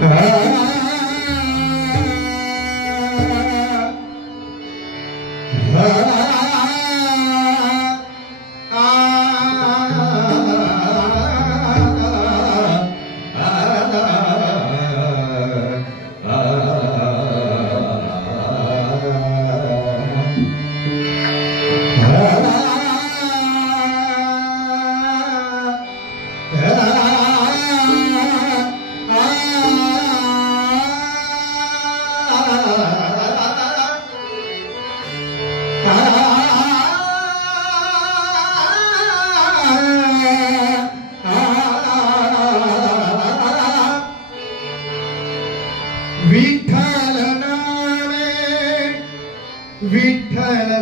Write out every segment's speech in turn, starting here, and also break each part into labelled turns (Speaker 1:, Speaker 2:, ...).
Speaker 1: à,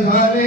Speaker 1: विठ्ठल झाले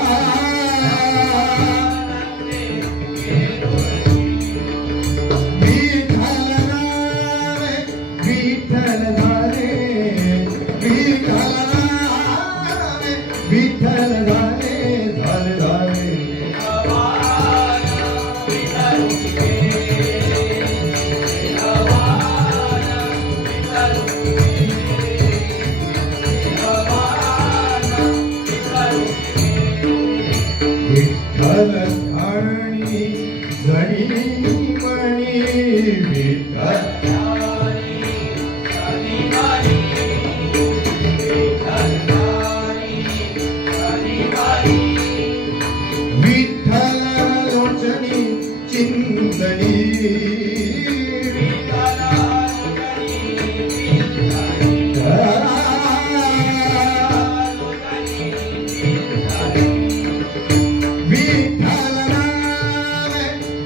Speaker 1: Alakarni Zani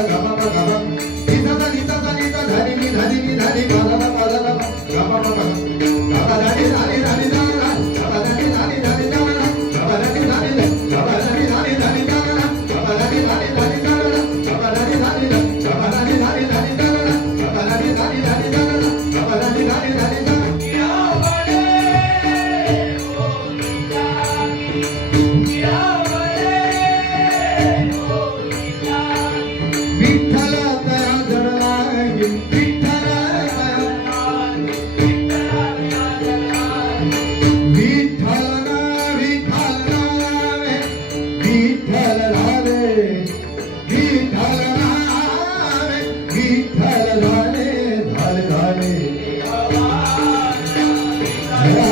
Speaker 1: Dale, dale, dale. Amen.